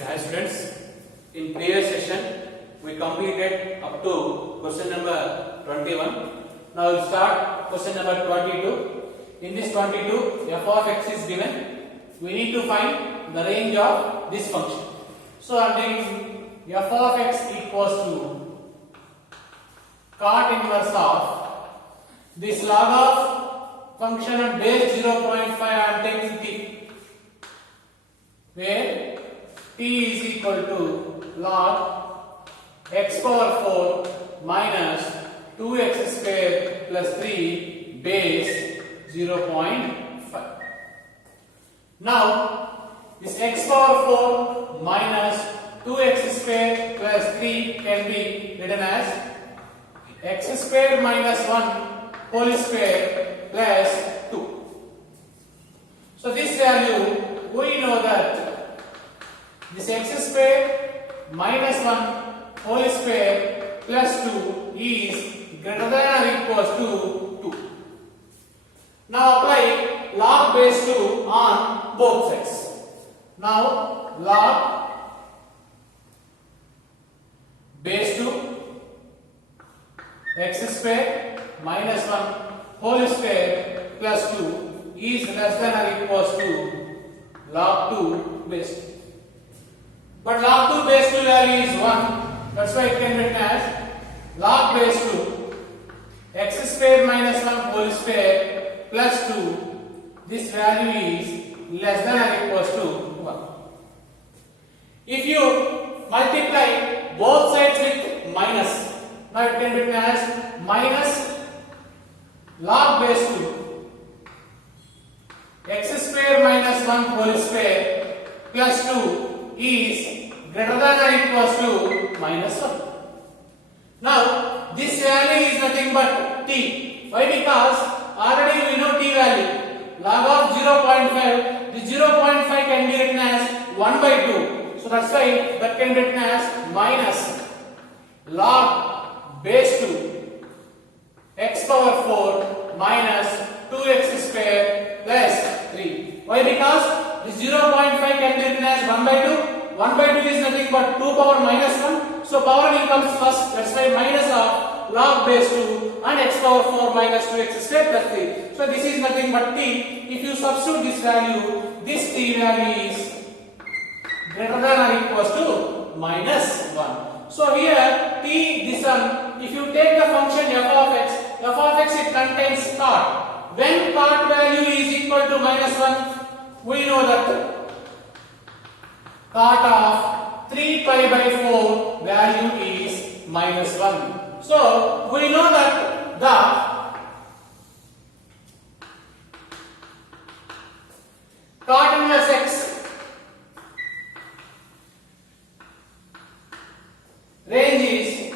Hi students, in previous session we completed up to question number 21. Now we'll start question number 22. In this 22, f of x is given. We need to find the range of this function. So I'm taking f of x equals to cot inverse of this log of function at base 0.5. I'm taking t, where t is equal to log x power 4 minus 2x square plus 3 base 0.5. Now this x power 4 minus 2x square plus 3 can be written as x square minus 1 whole square plus 2. So this value, we know that this x square minus 1 whole square plus 2 is greater than or equals to 2. Now apply log base 2 on both sides. Now log base 2 x square minus 1 whole square plus 2 is less than or equals to log 2 base 2. But log 2 base 2 value is 1. That's why it can be written as log base 2 x square minus 1 whole square plus 2. This value is less than or equals to 1. If you multiply both sides with minus, now it can be written as minus log base 2 x square minus 1 whole square plus 2 is greater than or equals to minus 1. Now this value is nothing but t. Why? Because already we know t value. Log of 0.5. The 0.5 can be written as 1 by 2. So that's why that can be written as minus log base 2 x power 4 minus 2x square plus 3. Why? Because this 0.5 can be written as 1 by 2. 1 by 2 is nothing but 2 power minus 1. So power comes first. That's why minus of log base 2 and x power 4 minus 2x square plus 3. So this is nothing but t. If you substitute this value, this t value is greater than or equals to minus 1. So here t, this one, if you take the function f of x it contains cot. When cot value is equal to minus 1, we know that cot of 3 pi by 4 value is minus 1. So we know that the cot inverse x range is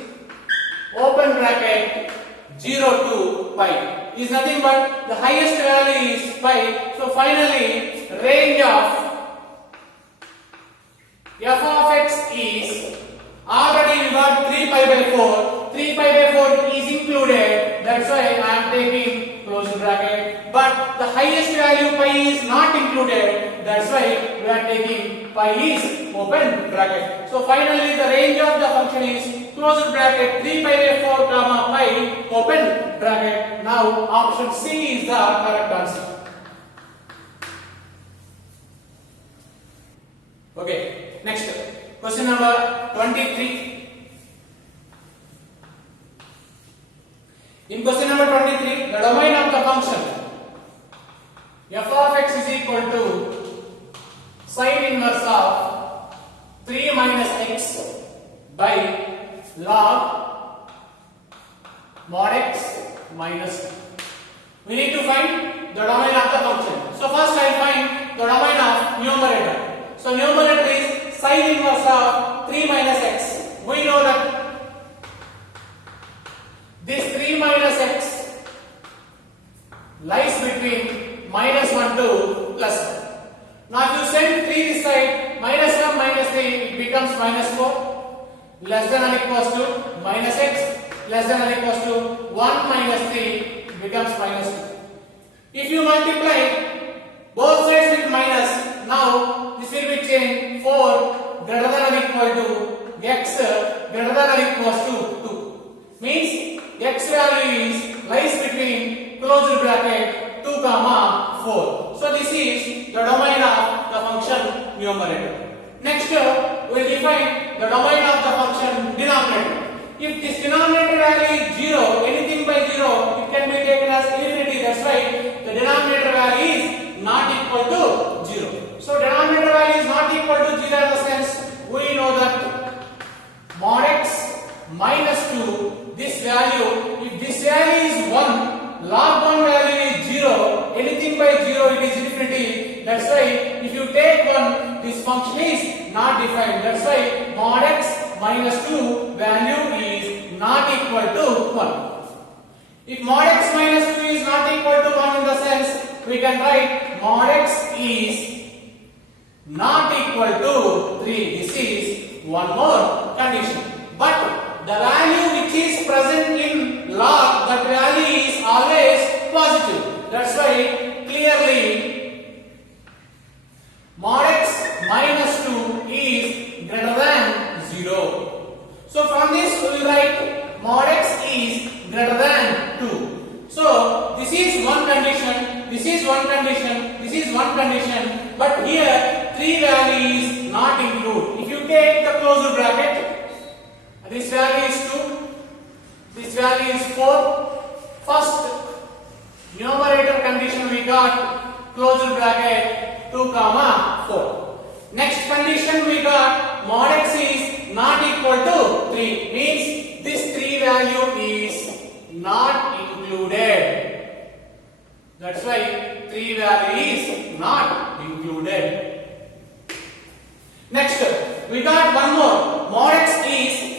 open bracket 0 to pi is nothing but the highest value is pi. So finally range of f of x is, already we got 3 pi by 4. 3 pi by 4 is included. That's why I am taking close bracket. But the highest value pi is not included. That's why we are taking pi is open bracket. So finally the range of the function is close bracket 3 pi by 4 comma pi open bracket. Now option C is the correct answer. Okay. Next, question number 23. In question number 23, the domain of the function f of x is equal to sine inverse of 3 minus x by log mod x minus 2. We need to find the domain of the function. So first I find the domain of numerator. So numerator is sine inverse of 3 minus x. We know that this 3 minus x lies between minus 1 to plus 1. Now if you send 3 this side, minus 1 minus 3, it becomes minus 4. Less than or equals to minus x. Less than or equals to 1 minus 3, it becomes minus 2. If you multiply both sides with minus, now this will be changed 4 greater than or equal to x greater than or equals to 2. Means x value is lies between closed bracket 2 comma 4. So this is the domain of the function numerator. Next we will define the domain of the function denominator. If this denominator value is 0, anything by 0, it can be taken as infinity. That's why the denominator value is not equal to 0. So denominator value is not equal to 0 in the sense we know that mod x minus 2, this value, if this value is 1, log 1 value is 0, anything by 0 it is infinity. That's why if you take 1, this function is not defined. That's why mod x minus 2 value is not equal to 1. If mod x minus 2 is not equal to 1 in the sense, we can write mod x is not equal to 3. This is one more condition. But the value which is present in log, that value is always positive. That's why clearly mod x minus 2 is greater than 0. So from this we will write mod x is greater than 2. So this is one condition, this is one condition, this is one condition, but here 3 value is not included. If you take the closed bracket, this value is 2, this value is 4. First numerator condition we got closed bracket 2 comma 4. Next condition we got mod x is not equal to 3, means this 3 value is not included. That's why 3 value is not included. Next we got one more, mod x is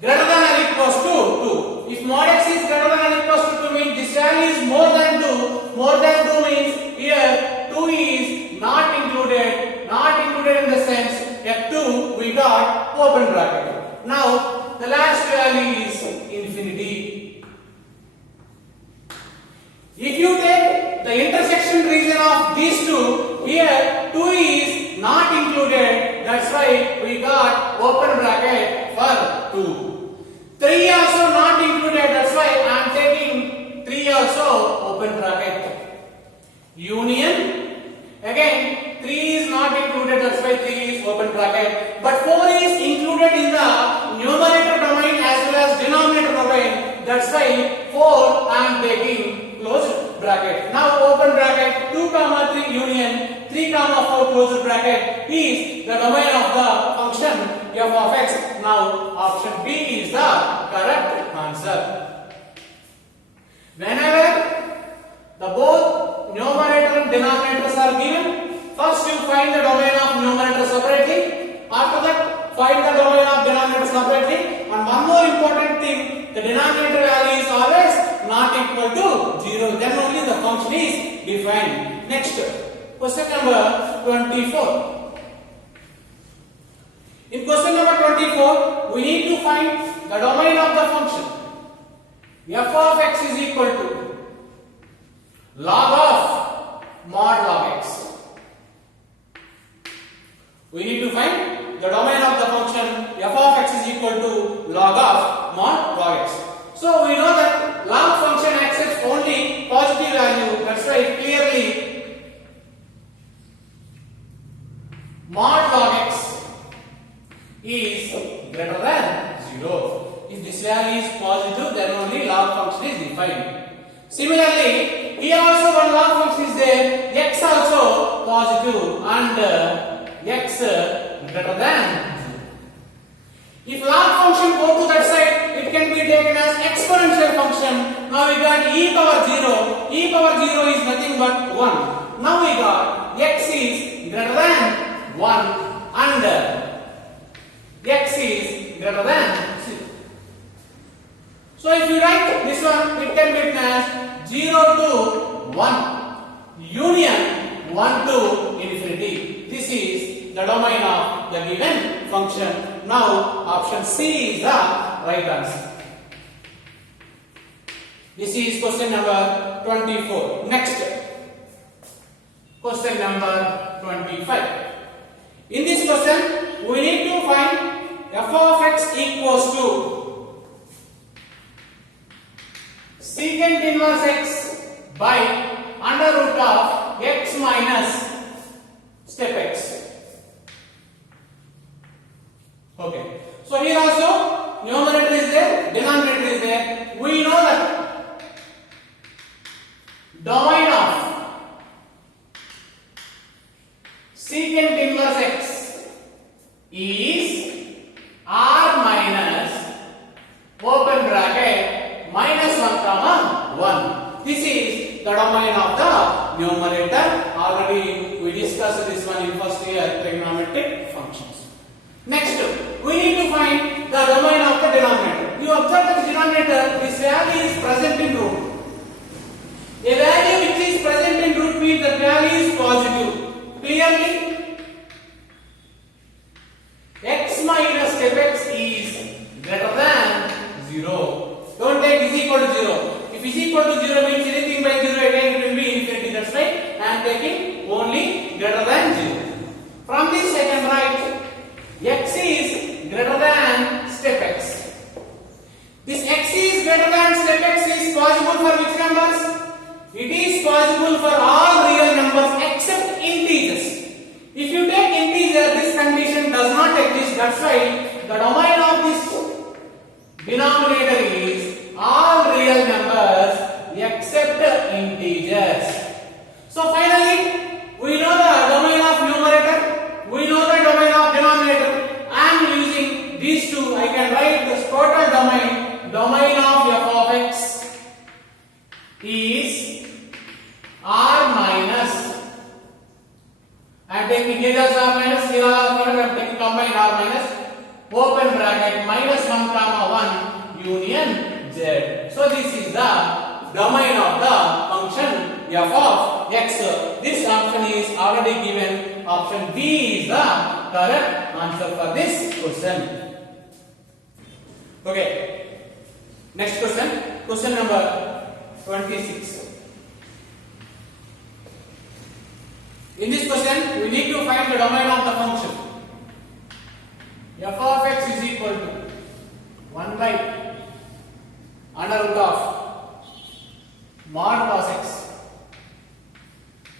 greater than or equals to 2. If mod x is greater than or equals to 2 means this value is more than 2. More than 2 means here 2 is not included. Not included in the sense f2 we got open bracket. Now the last value is infinity. If you take the intersection region of these two, here 2 is not included. That's why we got open bracket for 2. 3 also not included. That's why I am taking 3 also open bracket. Union, again 3 is not included. That's why 3 is open bracket. But 4 is included in the numerator domain as well as denominator domain. That's why 4 I am taking closed bracket. Now open bracket 2 comma 3 union 3 comma 4 closed bracket is the domain of the function f of x. Now option B is the correct answer. Whenever the both numerator and denominators are given, first you find the domain of numerator separately. After that, find the domain of denominator separately. And one more important thing, the denominator value is always not equal to 0. Then only the function is defined. Next, question number 24. In question number 24, we need to find the domain of the function. F of x is equal to log of mod log x. We need to find the domain of the function f of x is equal to log of mod log x. So we know that log function accepts only positive value. That's why clearly mod log x is greater than 0. If this value is positive, then only log function is defined. Similarly, here also one log function is there, x also positive and x greater than 0. If log function go to that side, it can be taken as exponential function. Now we got e power 0. E power 0 is nothing but 1. Now we got x is greater than 1 and x is greater than 0. So if you write this one, it can be written as 0 to 1 union 1 to infinity. This is the domain of the given function. Now option C is the right answer. This is question number 24. Next, question number 25. In this question, we need to find f of x equals to secant inverse x by under root of x minus step x. Okay. So here also numerator is there, denominator is there. We know that domain of secant inverse x is r minus open bracket minus 1 comma 1. This is the domain of the numerator. Already we discussed this one in first year trigonometric functions. Next, we need to find the domain of the denominator. You observe that the denominator, this value is present in root. A value which is present in root means the value is positive. Clearly, x minus step x is greater than 0. Don't take is equal to 0. If is equal to 0 means anything by 0 again it will be infinity. That's right. I am taking only greater than 0. From this I can write x is greater than step x. This x is greater than step x is possible for which numbers? It is possible for all real numbers except integers. If you take integer, this condition does not exist. That's why the domain of this denominator is all real numbers except integers. So finally, we know the domain of numerator, we know the domain of denominator. I am using these two. I can write the total domain of f of x is r minus, I am taking here as r minus, here I am taking combined r minus, open bracket minus 1 comma 1 union z. So this is the domain of the function f of x. This option is already given. Option B is the correct answer for this question. Okay. Next question. Question number 26. In this question, we need to find the domain of the function. F of x is equal to 1 by under root of mod cos x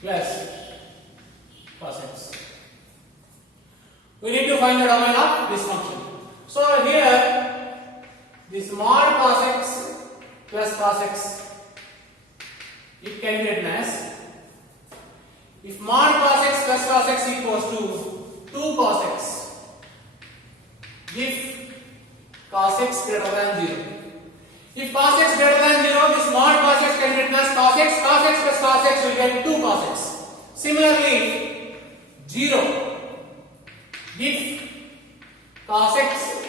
plus cos x. We need to find the domain of this function. So here, this mod cos x plus cos x, it can be written as, if mod cos x plus cos x equals to 2 cos x, if cos x greater than 0. If cos x greater than 0, this mod cos x can be written as cos x plus cos x will get 2 cos x. Similarly, 0. If cos x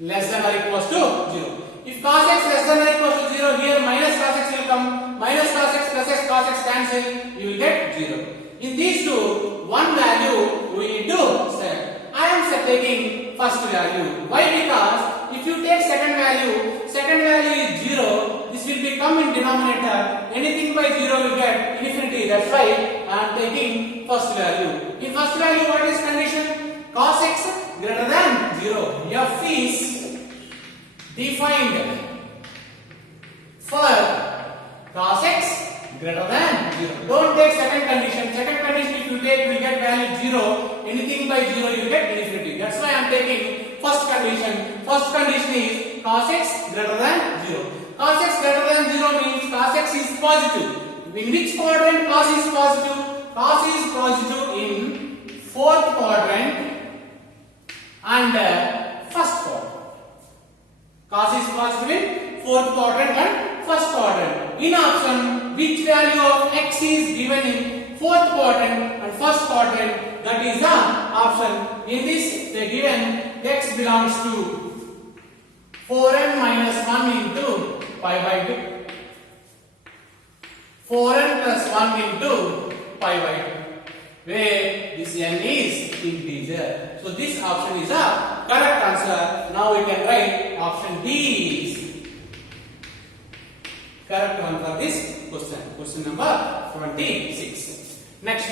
less than or equals to 0. If cos x less than or equals to 0, here minus cos x will come, minus cos x plus x cos x cancel, you will get 0. In these two, one value we need to set. I am taking first value. Why? Because if you take second value is 0, this will become in denominator. Anything by 0 will get infinity. That's why I am taking first value. In first value, what is condition? Cos x greater than 0. F is defined for cos x greater than 0. Don't take second condition. Second condition if you take will get value 0. Anything by 0 you get infinity. That's why I am taking first condition. First condition is cos x greater than 0. Cos x greater than 0 means cos x is positive. In which quadrant cos is positive? Cos is positive in fourth quadrant and first quadrant. Cos is positive in fourth quadrant and first quadrant. In option, which value of x is given in fourth quadrant and first quadrant? That is the option. In this, they given x belongs to 4n minus 1 into pi by 2. 4n plus 1 into pi by 2. Where this n is integer. So this option is a correct answer. Now we can write option D is correct one for this question. Question number 26. Next.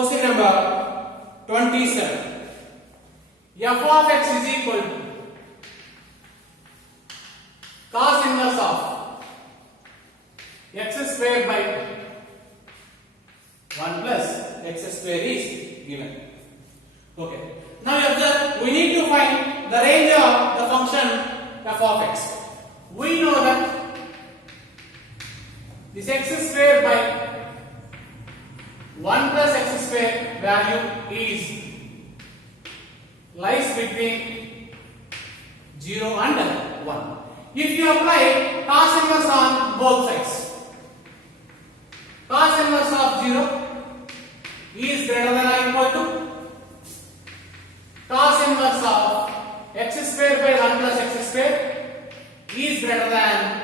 Question number 27. F of x is equal to cos inverse of x square by 1 plus x square is given. Okay. Now observe, we need to find the range of the function f of x. We know that this x square by 1 plus x square value is lies between 0 and 1. If you apply cos inverse on both sides, cos inverse of 0 is greater than or equal to cos inverse of x square by 1 plus x square is greater than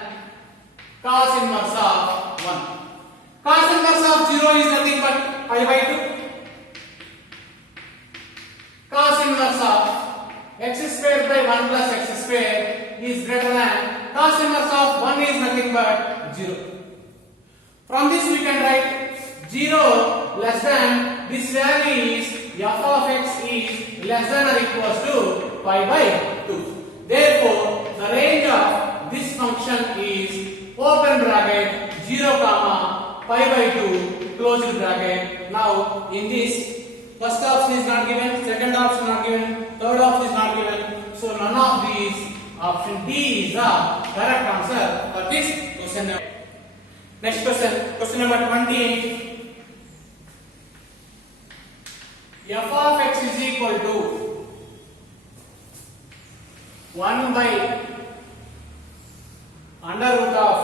cos inverse of 1. Cos inverse of 0 is nothing but pi by 2. Cos inverse of x square by 1 plus x square is greater than cos inverse of 1 is nothing but 0. From this we can write 0 less than this value is f of x is less than or equals to pi by 2. Therefore, the range of this function is open bracket 0 comma pi by 2 closed bracket. Now in this, first option is not given, second option not given, third option is not given. So none of these, option D is the correct answer for this question. Next question, question number 28. F of x is equal to 1 by under root of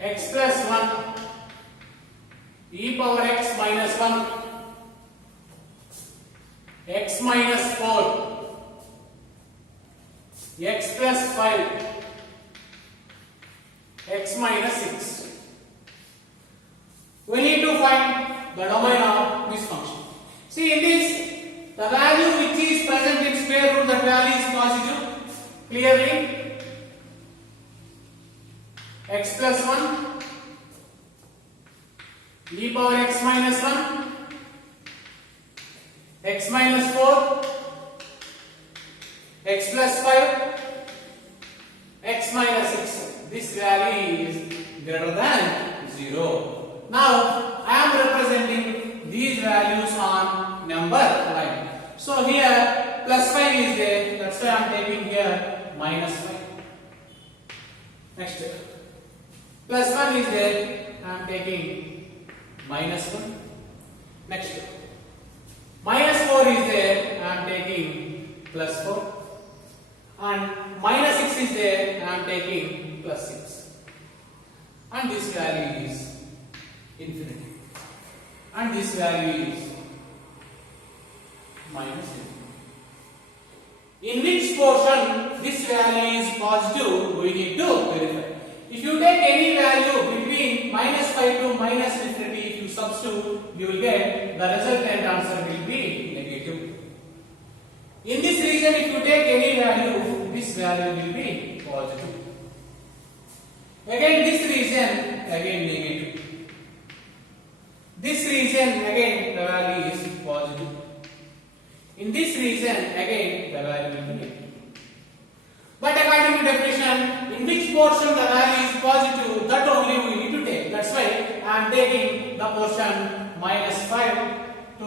x plus 1 e power x minus 1 x minus 4 x plus 5 x minus 6. We need to find the domain of this function. See, in this, the value which is present in square root, that value is positive clearly. X plus 1 e power x minus 1 x minus 4 x plus 5 x minus 6. This value is greater than 0. Now I am representing these values on number line. So here plus 5 is there, that's why I am taking here minus 5. Next, plus 1 is there, I am taking minus 1. Next, minus 4 is there, I am taking plus 4. And minus 6 is there, I am taking plus 6. And this value is infinity. And this value is minus infinity. In which portion this value is positive, we need to verify. If you take any value between minus 5 to minus infinity, if you substitute, you will get the resultant answer will be negative. In this region, if you take any value, this value will be positive. Again this region, again negative. This region, again the value is positive. In this region, again the value will be negative. But according to definition, in which portion the value is positive, that only we need to take. That's why I am taking the portion minus 5 to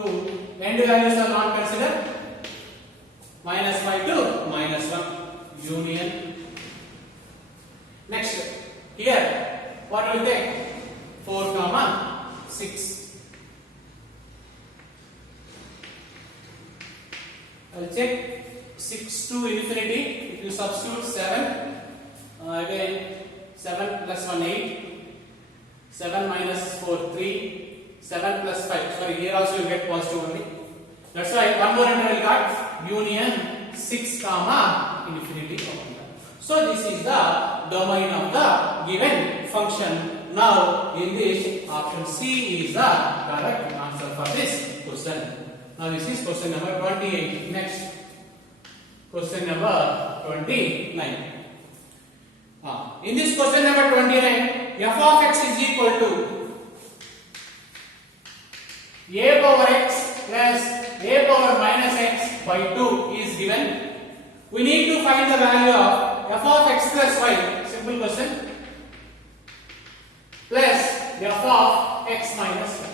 end values are not considered. Minus 5 to minus 1 union. Next, here what will take? 4 comma 6. I will check 6 to infinity. If you substitute 7, again 7 plus 1 8, 7 minus 4 3, 7 plus 5. Sorry, here also you get positive only. That's why one more interval got union 6 comma infinity. So this is the domain of the given function. Now in this, option C is the correct answer for this question. Now this is question number 28. Next, question number 29. In this question number 29, f of x is equal to power minus x by 2 is given. We need to find the value of f of x plus y, simple question, plus f of x minus y.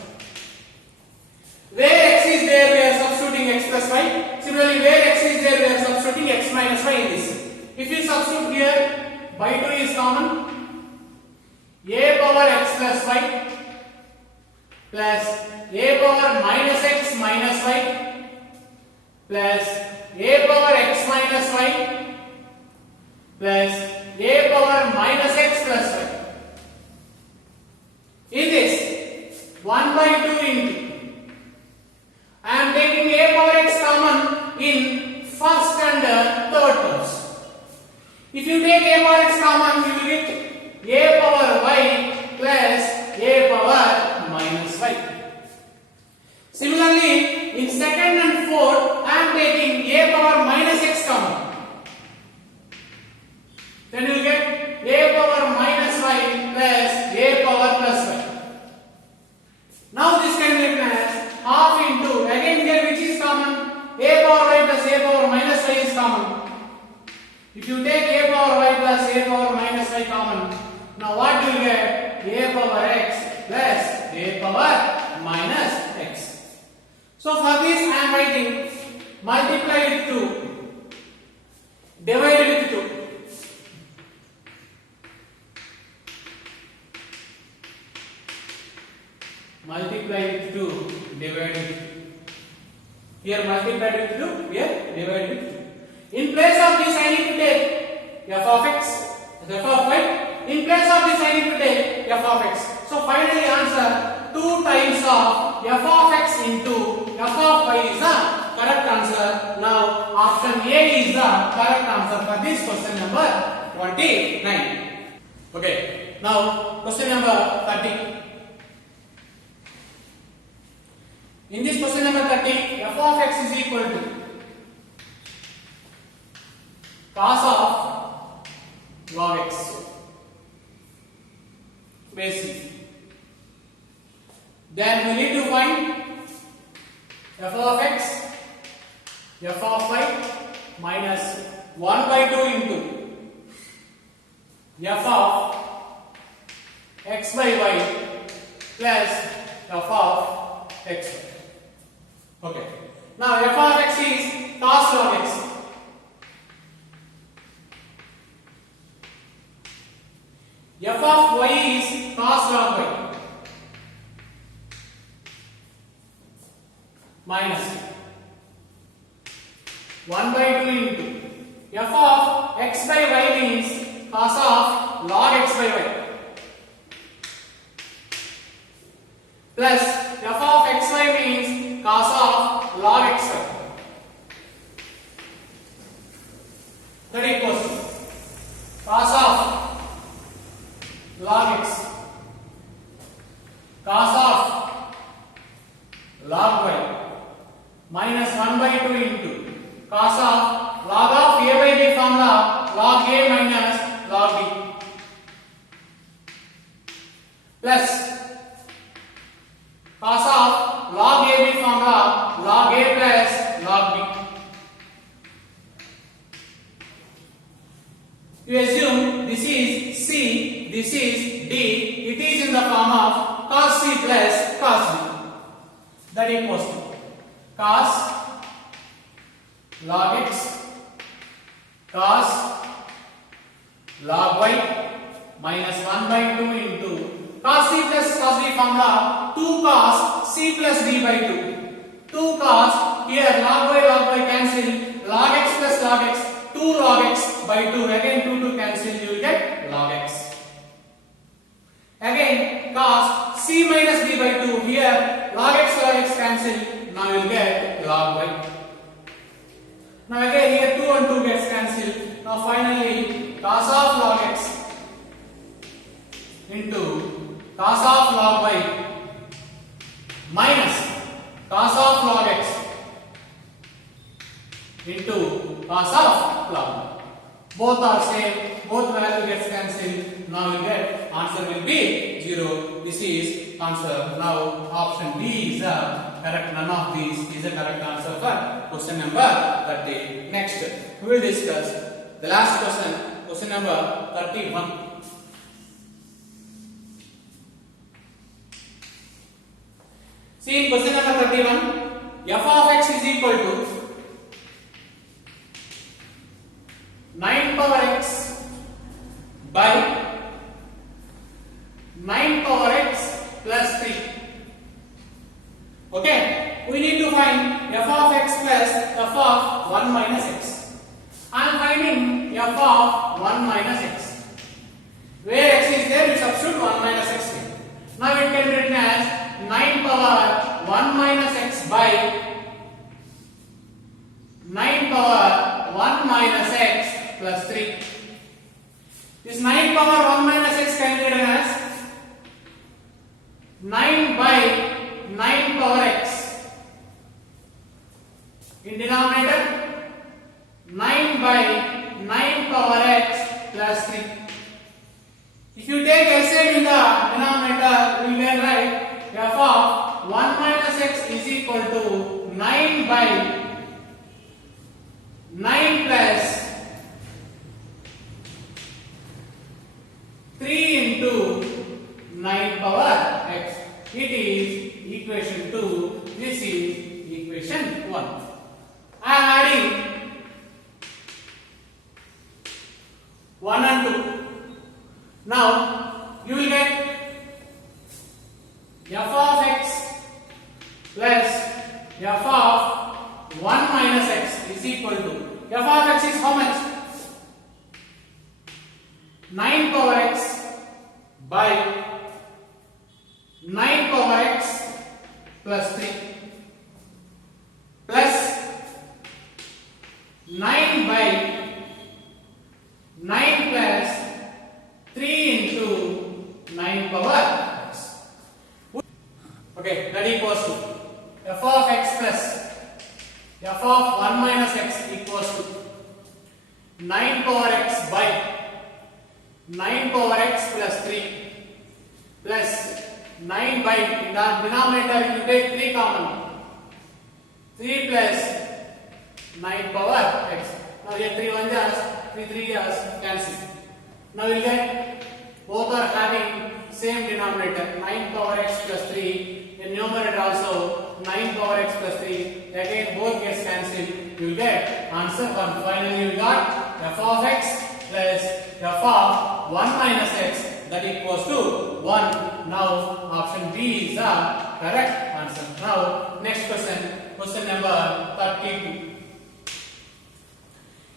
Where x is there, we are substituting x plus y. Similarly, where x is there, we are substituting x minus y in this. If you substitute here, by 2 is common, a power x plus y plus a power minus x minus y plus a power x minus y plus a power minus x plus y. In this, 1 by 2 into, I am taking a power x common in first and third terms. If you take a power x common, you will get a power y plus a power minus y. Similarly, in second and fourth, I am taking a power minus x common. Then you will get a power minus y plus a power plus y. Now this can be written as half into, again here which is common, a power y plus a power minus y is common. If you take a power y plus a power minus y common, now what you will get? A power x plus a power minus x. So for this I am writing multiply with 2, divide with 2. Multiply with 2, divide with 2. Here multiply with 2, here divide with 2. In place of this I need to take f of x, f of y. In place of this I need to take f of x. So finally answer 2 times of f of x into f of y is the correct answer. Now option A is the correct answer for this question number 29. Okay. Now question number 30. In this question number 30, f of x is equal to cos of log x. Basic. Then we need to find f of x, f of y minus 1 by 2 into f of x by y plus f of x. Okay. Now f of x is cos log x. F of y is cos log y minus 1 by 2 into f of x by y means cos of log x by y plus f of xy means cos of log xy. That equals to cos of log x cos of log y minus 1 by 2 into cos of log of a by b formula log a minus log b plus cos of log a b formula log a plus log b. You assume this is c, this is d, it is in the form of cos c plus cos b. That equals to cos log x cos log y minus 1 by 2 into cos c plus cos b formula 2 cos c plus d by 2. 2 cos, here log y cancel, log x plus log x, 2 log x by 2, again 2 cancel, you will get log x. Again cos c minus d by 2, here log x cancel, now you will get log y. Now again here 2 and 2 gets cancelled. Now finally cos of log x into cos of log y minus cos of log x into cos of log y. Both are same, both value gets cancelled. Now you get answer will be 0. This is answer. Now option D is the correct. None of these is the correct answer for question number 30. Next, we will discuss the last question number 31. See in question number 31, f of x is equal to 9 power x by 9 power x plus 3. Okay, we need to find f of x plus f of 1 minus x. I am finding f of 1 minus x. Where x is there, we substitute 1 minus x here. Now it can be written as 9 power 1 minus x by 9 power 1 minus x plus 3. This 9 power 1 minus x can be written as 9 by 9 power x. In denominator, 9 by 9 power x plus 3. If you take LCM in the denominator, we will write f of 1 minus x is equal to 9 by 9 plus 3 into 9 power x. It is equation 2. This is equation 1. I am adding 1 and 2. Now you will get f of x plus f of 1 minus x is equal to f of x is how much? 9 power x by 9 power x plus 3 plus 9 by 9 plus 3 into 9 power. Okay, that equals to f of x plus f of 1 minus x equals to 9 power x by 9 power x plus 3 plus 9 by, in the denominator you take 3 common, 3 plus 9 power x. Now here 3 1 just 3 3 just cancel. Now we will get both are having same denominator, 9 power x plus 3. In numerator also 9 power x plus 3. Again both gets cancelled. You will get answer 1. Finally you got f of x plus f of 1 minus x, that equals to 1. Now option B is the correct answer. Now next question number 32.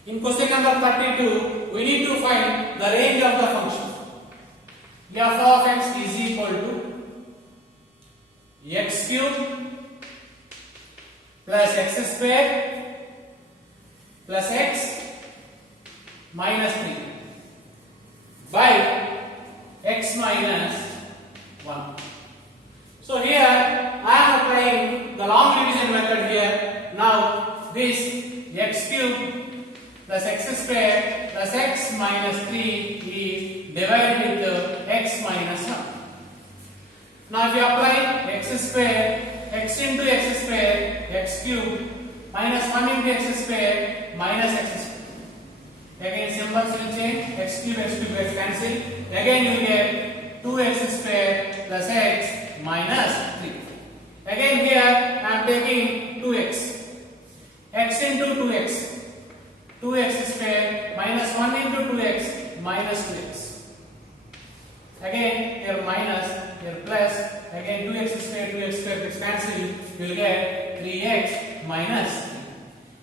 In question number 32, we need to find the range of the function. F of x is equal to x cube plus x square plus x minus 3 by x minus 1. So here I am applying the long division method here. Now this x cube plus x square plus x minus 3 is divided with x minus 1. Now if you apply x square, x into x square, x cube minus 1 into x square minus x square. Again symbols will change, x cube gets cancelled. Again you get 2x square plus x minus 3. Again here I am taking 2x. X into 2x. 2x square minus 1 into 2x minus 2x. Again here minus, here plus, again 2x square gets cancelled, you will get 3x minus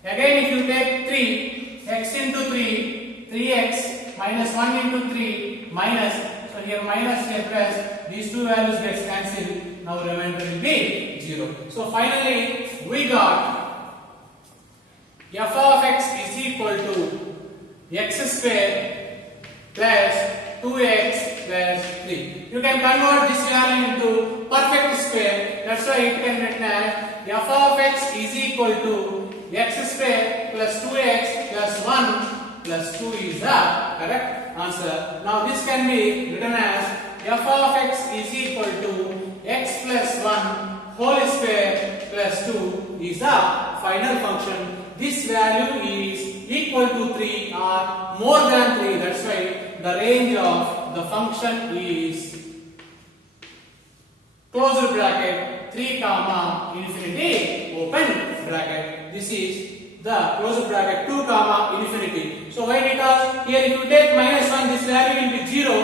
3. Again if you take 3, x into 3, 3x minus 1 into 3 minus, so here minus, here plus, these two values gets cancelled, now remainder will be 0. So finally we got f of x is equal to x square plus 2x plus 3. You can convert this value into perfect square. That's why it can be written as f of x is equal to x square plus 2x plus 1 plus 2 is the correct answer. Now this can be written as f of x is equal to x plus 1 whole square plus 2 is the final function. This value is equal to 3 or more than 3. That's why the range of the function is closed bracket 3 comma infinity open bracket. This is the closed bracket 2 comma infinity. So why? Because here if you take minus 1, this value will be 0.